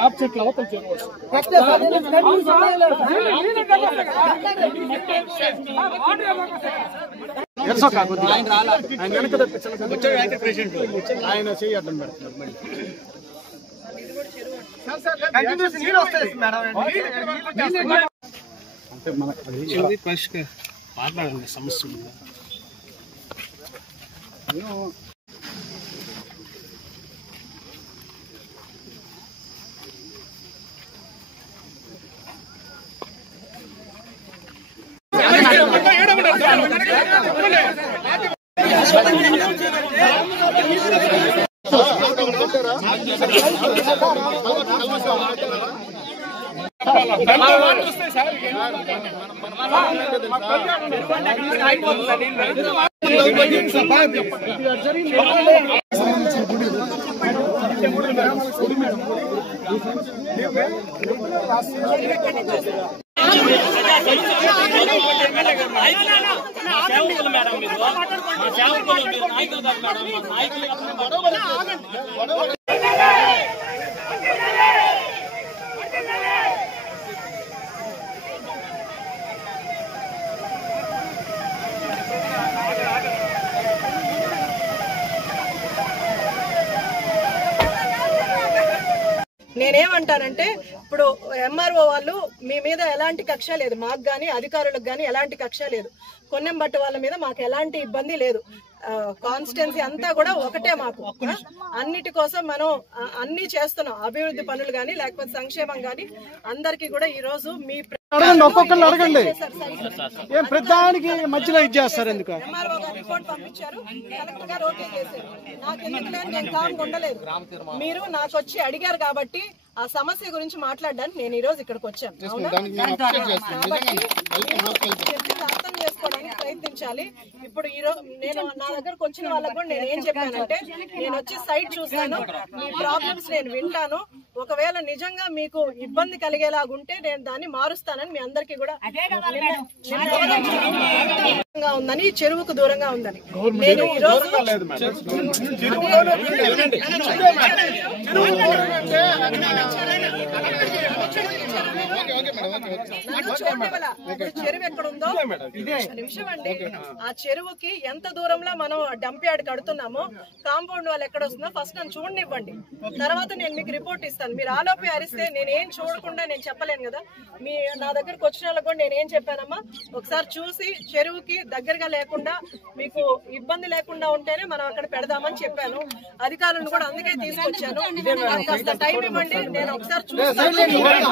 App చెట్లు అవతల చేయవచ్చు. ఆయన వెనక తప్పించాలి, ఆయన చేయడం అంటే మనకు మాట్లాడండి సమస్య నేనేమంటానంటే ఇప్పుడు ఎంఆర్ఓ వాళ్ళు మీ మీద ఎలాంటి కక్ష లేదు, మాకు గానీ అధికారులకు గానీ ఎలాంటి కక్ష లేదు. కొన్నెంబట్టి వాళ్ళ మీద మాకు ఎలాంటి ఇబ్బంది లేదు. కాన్స్టిట్యున్సీ అంతా కూడా ఒకటే మాకు. అన్నిటి కోసం మనం అన్ని చేస్తున్నాం, అభివృద్ధి పనులు గానీ లేకపోతే సంక్షేమం గానీ అందరికి కూడా ఈ రోజు మీ ఒక్కొక్కరు అడగండి, ఏం ప్రతిదానికి మధ్యలో ఇచ్చేస్తారు ఎందుకు? ఎంఆర్ఓ గారు రిపోర్ట్ పంపించారు, కలెక్టర్ గారు ఓకే చేశారు. నాకు ఎందుకు లేదు, నేను కామ్ ఉండలేదు. మీరు నాకు వచ్చి అడిగారు కాబట్టి ఆ సమస్య గురించి మాట్లాడడానికి నేను ఈ రోజు ఇక్కడికి వచ్చాను. అర్థం చేసుకోవడానికి ప్రయత్నించాలి. ఇప్పుడు ఈ రోజు నేను నా దగ్గరకు వచ్చిన వాళ్ళకు కూడా నేను ఏం చెప్పానంటే, నేను వచ్చి సైట్ చూస్తాను, మీ ప్రాబ్లమ్స్ నేను వింటాను, ఒకవేళ నిజంగా మీకు ఇబ్బంది కలిగేలాగుంటే నేను దాన్ని మారుస్తానని మీ అందరికీ కూడా ఉందని, చెరువుకు దూరంగా ఉందని నేను ఈ రోజు చెరువు ఎక్కడ ఉందో నిమిషం అండి, ఆ చెరువుకి ఎంత దూరంలో మనం డంప్ యార్డ్ కడుతున్నామో కాంపౌండ్ వాళ్ళు ఎక్కడ వస్తుందో ఫస్ట్ నన్ను చూడనివ్వండి, తర్వాత నేను మీకు రిపోర్ట్ ఇస్తాను. మీరు ఆలోపి అరిస్తే నేనేం చూడకుండా నేను చెప్పలేను కదా. నా దగ్గరకు వచ్చిన వాళ్ళకి కూడా నేనేం చెప్పానమ్మా, ఒకసారి చూసి చెరువుకి దగ్గరగా లేకుండా మీకు ఇబ్బంది లేకుండా ఉంటేనే మనం అక్కడ పెడదామని చెప్పాను. అధికారులను కూడా అందుకే తీసుకొచ్చాను. కాస్త టైం ఇవ్వండి, నేను ఒకసారి చూస్తాను.